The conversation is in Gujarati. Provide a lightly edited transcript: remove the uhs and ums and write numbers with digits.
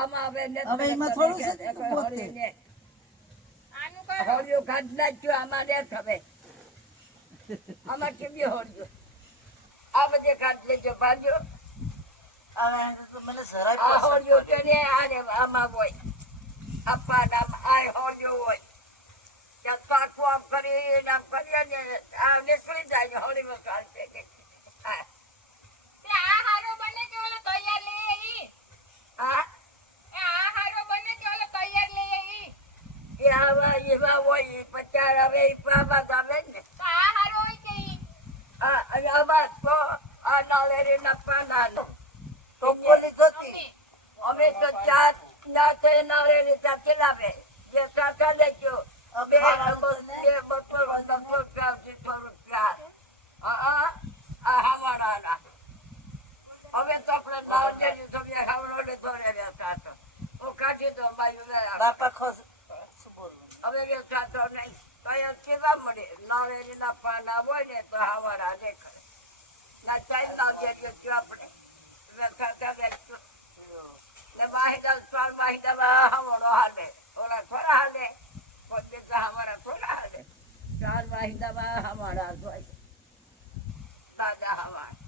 આમાં હવે હવે એમાં થોડું છે ને તું પોતે. આનું કરો. હોળીઓ કાઢ નાખ્યો આમાં રે હવે આમાં કેવી હોળીઓ આ બધે કાઢ લેજો ભાજો અને તો મને જરાય આ પસંદ હોળીઓ પડે. કે આને આમાં હોય અપ્પાના આ હોળીઓ હોય ત્યાં પાકું આમ કરીને ને આ નીકળી જાય હોળીમાં કાઢશે હા તે આ હારો બને કે ઓલો તૈયાર લઈ આવી? હા એ આ હારો બને કે ઓલો તૈયાર લઈ આવી? એ આવા એવા હોય પચાર હવે એ પાવા આવે ને તો આ હારો હોય કે ઈ? અને આમાં તો આ નાળિયેરીના પાનાનો તો બોલી ગતી. મમ્મી, અમે તો ચાર નાતે નાળિયેરી ચાખી લાવે જે ચાખા લેજો બે બપોર રૂપિયા આ હવાડાના હવે તો આપણે નાળિયેરી તમે ખાવડો ને ધોરે રહેતા તો હું કાઢી દો બાજુ બાપા ખોસ શું બોલવું. હવે રહેતા તો નહીં તો એ કેવા મળે નાળિયેરીના પાના હોય ને તો હવાડા દેખાય ના ચાઈ નાળિયેરીઓ જો આપણે વેચાતા વેચતું ને વાહિદા હવાડો હાલે ઓલા થોડા હાલે પોતે તો હવાડા થોડા હાલે ચાર વાહિદામાં હવાડા હોય દાદા હવા